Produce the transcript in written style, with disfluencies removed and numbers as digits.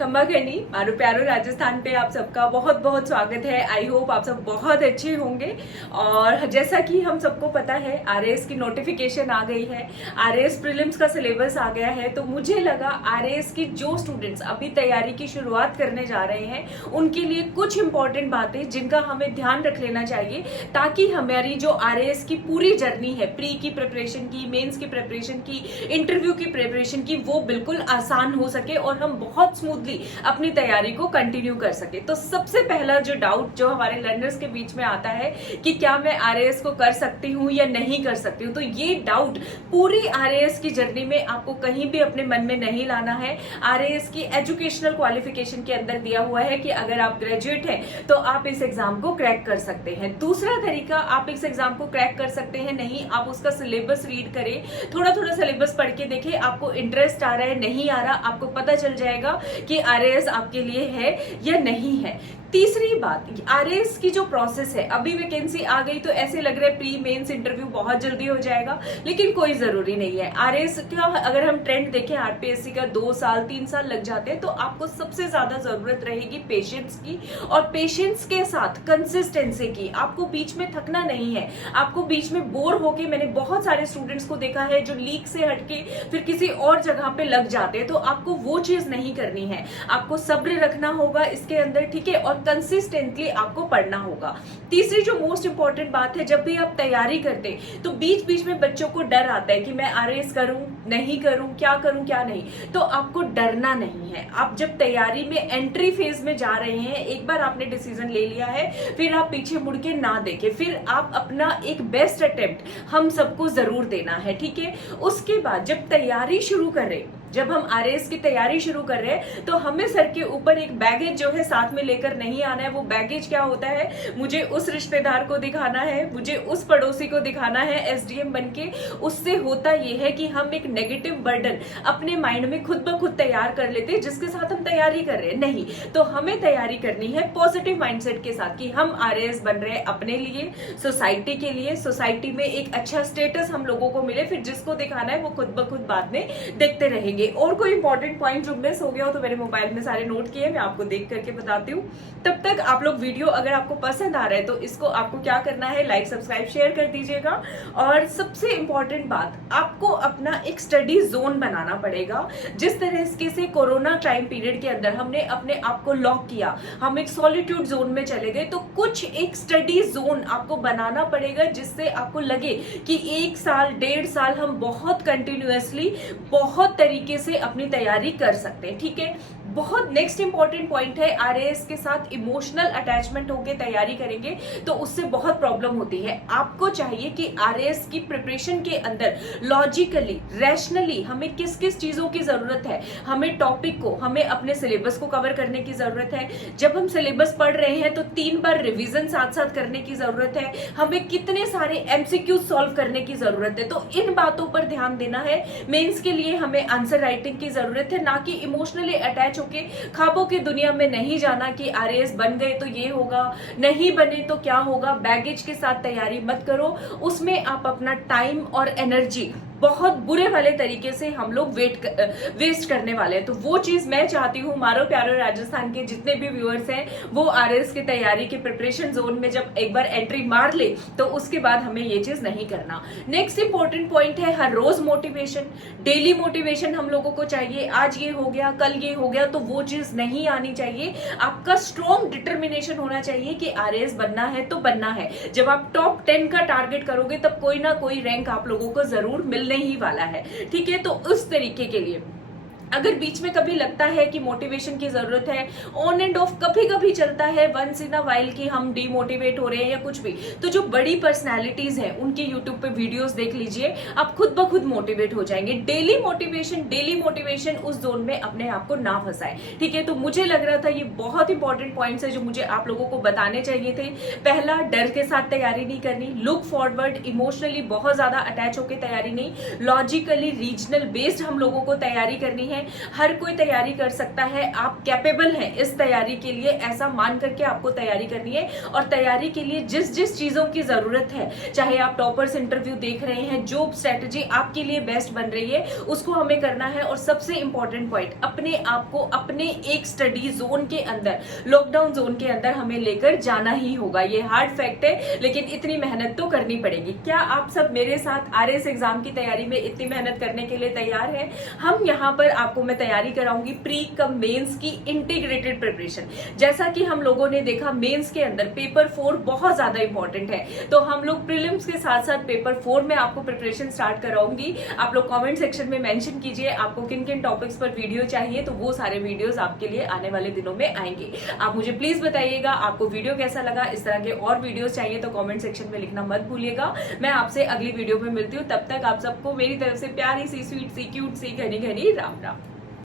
खम्बाखनी मारो प्यारो राजस्थान पे आप सबका बहुत बहुत स्वागत है। आई होप आप सब बहुत अच्छे होंगे। और जैसा कि हम सबको पता है आरएएस की नोटिफिकेशन आ गई है, आरएएस प्रीलिम्स का सिलेबस आ गया है। तो मुझे लगा आरएएस की जो स्टूडेंट्स अभी तैयारी की शुरुआत करने जा रहे हैं उनके लिए कुछ इंपॉर्टेंट बातें जिनका हमें ध्यान रख लेना चाहिए, ताकि हमारी जो आरएएस की पूरी जर्नी है, प्री की प्रिपरेशन की, मेंस की प्रिपरेशन की, इंटरव्यू की प्रिपरेशन की, वो बिल्कुल आसान हो सके और हम बहुत स्मूथली अपनी तैयारी को कंटिन्यू कर सके। तो सबसे पहला जो डाउट जो हमारे लर्नर्स के बीच में आता है कि क्या मैं आरएएस को कर सकती हूँ या नहीं कर सकती हूँ, तो ये डाउट पूरी आरएएस की जर्नी में आपको कहीं भी अपने मन में नहीं लाना है। आरएएस की एजुकेशनल क्वालिफिकेशन के अंदर दिया हुआ है कि अगर आप ग्रेजुएट हैं तो आप इस एग्जाम को क्रैक कर सकते हैं। दूसरा तरीका, आप इस एग्जाम को क्रैक कर सकते हैं नहीं, आप उसका सिलेबस रीड करें, थोड़ा थोड़ा सिलेबस पढ़ के देखें, आपको इंटरेस्ट आ रहा है नहीं आ रहा, आपको पता चल जाएगा कि आरएएस आपके लिए है या नहीं है। तीसरी बात, आरएएस की जो प्रोसेस है, अभी वैकेंसी आ गई तो ऐसे लग रहा है प्री मेंस इंटरव्यू बहुत जल्दी हो जाएगा, लेकिन कोई जरूरी नहीं है। आरएएस का अगर हम ट्रेंड देखें आरपीएससी का 2 साल 3 साल लग जाते हैं, तो आपको सबसे ज्यादा जरूरत रहेगी पेशेंस की, और पेशेंस के साथ कंसिस्टेंसी की। आपको बीच में थकना नहीं है, आपको बीच में बोर होके, मैंने बहुत सारे स्टूडेंट्स को देखा है जो लीक से हटके फिर किसी और जगह पे लग जाते हैं, तो आपको वो चीज नहीं करनी है। आपको सब्र रखना होगा इसके अंदर, ठीक है, और कंसिस्टेंटली आपको पढ़ना होगा। तीसरी जो मोस्ट इंपॉर्टेंट बात है, जब भी आप तैयारी करते तो बीच बीच में बच्चों को डर आता है कि मैं आरएएस करूं नहीं करूं, क्या नहीं, तो आपको डरना नहीं है। आप जब तैयारी में एंट्री फेज में जा रहे हैं, एक बार आपने डिसीजन ले लिया है, फिर आप पीछे मुड़ के ना देखें, फिर आप अपना एक बेस्ट अटेम्प्ट हम सबको जरूर देना है, ठीक है। उसके बाद जब तैयारी शुरू करें, जब हम आरएएस की तैयारी शुरू कर रहे हैं, तो हमें सर के ऊपर एक बैगेज जो है साथ में लेकर नहीं आना है। वो बैगेज क्या होता है, मुझे उस रिश्तेदार को दिखाना है, मुझे उस पड़ोसी को दिखाना है एसडीएम बनके। उससे होता ये है कि हम एक नेगेटिव बर्डन अपने माइंड में खुद ब खुद तैयार कर लेते हैं, जिसके साथ हम तैयारी कर रहे हैं। नहीं, तो हमें तैयारी करनी है पॉजिटिव माइंडसेट के साथ कि हम आरएएस बन रहे हैं अपने लिए, सोसाइटी के लिए, सोसाइटी में एक अच्छा स्टेटस हम लोगों को मिले, फिर जिसको दिखाना है वो खुद ब खुद बाद में देखते रहेंगे। और कोई इंपॉर्टेंट पॉइंट जो मिस हो गया हो तो मेरे मोबाइल में सारे नोट किए, मैं आपको देख करके बताती हूँ। तब तक आप लोग वीडियो अगर आपको पसंद आ रहा है तो इसको आपको क्या करना है, लाइक सब्सक्राइब शेयर कर दीजिएगा। और सबसे इंपॉर्टेंट बात, आपको अपना एक स्टडी जोन बनाना पड़ेगा। जिस तरह से कोरोना टाइम पीरियड के अंदर हमने अपने आप को लॉक किया, हम एक सॉलिट्यूड जोन में चले गए, तो कुछ एक स्टडी जोन आपको बनाना पड़ेगा, जिससे आपको लगे कि 1 साल 1.5 साल हम बहुत कंटिन्यूअसली बहुत तरीके से अपनी तैयारी कर सकते हैं, ठीक है। बहुत नेक्स्ट इंपॉर्टेंट पॉइंट है, आरएएस के साथ इमोशनल अटैचमेंट होकर तैयारी करेंगे तो उससे बहुत प्रॉब्लम होती है। आपको चाहिए कि आरएएस की प्रिपरेशन के अंदर लॉजिकली, रैशनली हमें किस किस चीजों की जरूरत है, हमें टॉपिक को, हमें अपने सिलेबस को कवर करने की जरूरत है। जब हम सिलेबस पढ़ रहे हैं तो 3 बार रिवीजन साथ साथ करने की जरूरत है, हमें कितने सारे एमसीक्यू सॉल्व करने की जरूरत है। तो इन बातों पर ध्यान देना है। मेंस के लिए हमें आंसर राइटिंग की जरूरत है, ना कि इमोशनली अटैच होके ख्वाबों की दुनिया में नहीं जाना कि आरएएस बन गए तो ये होगा, नहीं बने तो क्या होगा। बैगेज के साथ तैयारी मत करो, उसमें आप अपना टाइम और एनर्जी बहुत बुरे वाले तरीके से हम लोग वेस्ट करने वाले हैं। तो वो चीज मैं चाहती हूँ मारो प्यारो राजस्थान के जितने भी व्यूअर्स हैं वो आरएएस की तैयारी के प्रिपरेशन जोन में जब एक बार एंट्री मार ले तो उसके बाद हमें ये चीज नहीं करना। नेक्स्ट इंपॉर्टेंट पॉइंट है हर रोज मोटिवेशन, डेली मोटिवेशन हम लोगों को चाहिए। आज ये हो गया, कल ये हो गया, तो वो चीज नहीं आनी चाहिए। आपका स्ट्रॉन्ग डिटर्मिनेशन होना चाहिए कि आरएएस बनना है तो बनना है। जब आप टॉप 10 का टारगेट करोगे तब कोई ना कोई रैंक आप लोगों को जरूर मिलने ही वाला है, ठीक है। तो उस तरीके के लिए अगर बीच में कभी लगता है कि मोटिवेशन की जरूरत है, ऑन एंड ऑफ कभी कभी चलता है, वंस इन अ वाइल कि हम डीमोटिवेट हो रहे हैं या कुछ भी, तो जो बड़ी पर्सनालिटीज हैं उनकी यूट्यूब पे वीडियोस देख लीजिए, आप खुद ब खुद मोटिवेट हो जाएंगे। डेली मोटिवेशन उस जोन में अपने आप को ना फंसाए, ठीक है। तो मुझे लग रहा था ये बहुत इंपॉर्टेंट पॉइंट्स है जो मुझे आप लोगों को बताने चाहिए थे। पहला, डर के साथ तैयारी नहीं करनी, लुक फॉरवर्ड, इमोशनली बहुत ज्यादा अटैच होकर तैयारी नहीं, लॉजिकली रीजनल बेस्ड हम लोगों को तैयारी करनी है। है, हर कोई तैयारी कर सकता है, आप कैपेबल हैं इस तैयारी के लिए, ऐसा मान करके आपको तैयारी करनी है। और तैयारी के लिए जिस जिस चीजों की जरूरत है, चाहे आप टॉपर्स इंटरव्यू देख रहे हैं, जो स्ट्रेटेजी आपके लिए बेस्ट बन रही है उसको हमें करना है। और सबसे इंपॉर्टेंट पॉइंट, अपने आप को अपने एक स्टडी जोन के अंदर, लॉकडाउन जोन के अंदर हमें लेकर जाना ही होगा। ये हार्ड फैक्ट है, लेकिन इतनी मेहनत तो करनी पड़ेगी। क्या आप सब मेरे साथ आरएस एग्जाम की तैयारी में इतनी मेहनत करने के लिए तैयार हैं? हम यहाँ पर आपको मैं तैयारी कराऊंगी प्री कम मेंस की इंटीग्रेटेड प्रिपरेशन। जैसा कि हम लोगों ने देखा मेंस के अंदर पेपर 4 बहुत ज्यादा इंपॉर्टेंट है, तो हम लोग प्रीलिम्स के साथ साथ पेपर 4 में आपको प्रिपरेशन स्टार्ट कराऊंगी। आप लोग कमेंट सेक्शन में मेंशन कीजिए आपको किन किन टॉपिक्स पर वीडियो चाहिए, तो वो सारे वीडियोस आपके लिए आने वाले दिनों में आएंगे। आप मुझे प्लीज बताइएगा आपको वीडियो कैसा लगा। इस तरह के और वीडियोस चाहिए तो कमेंट सेक्शन में लिखना मत भूलिएगा। मैं आपसे अगली वीडियो में मिलती हूँ, तब तक आप सबको मेरी तरफ से प्यारी सी, स्वीट सी, क्यूट सी, घनी घनी राम राम।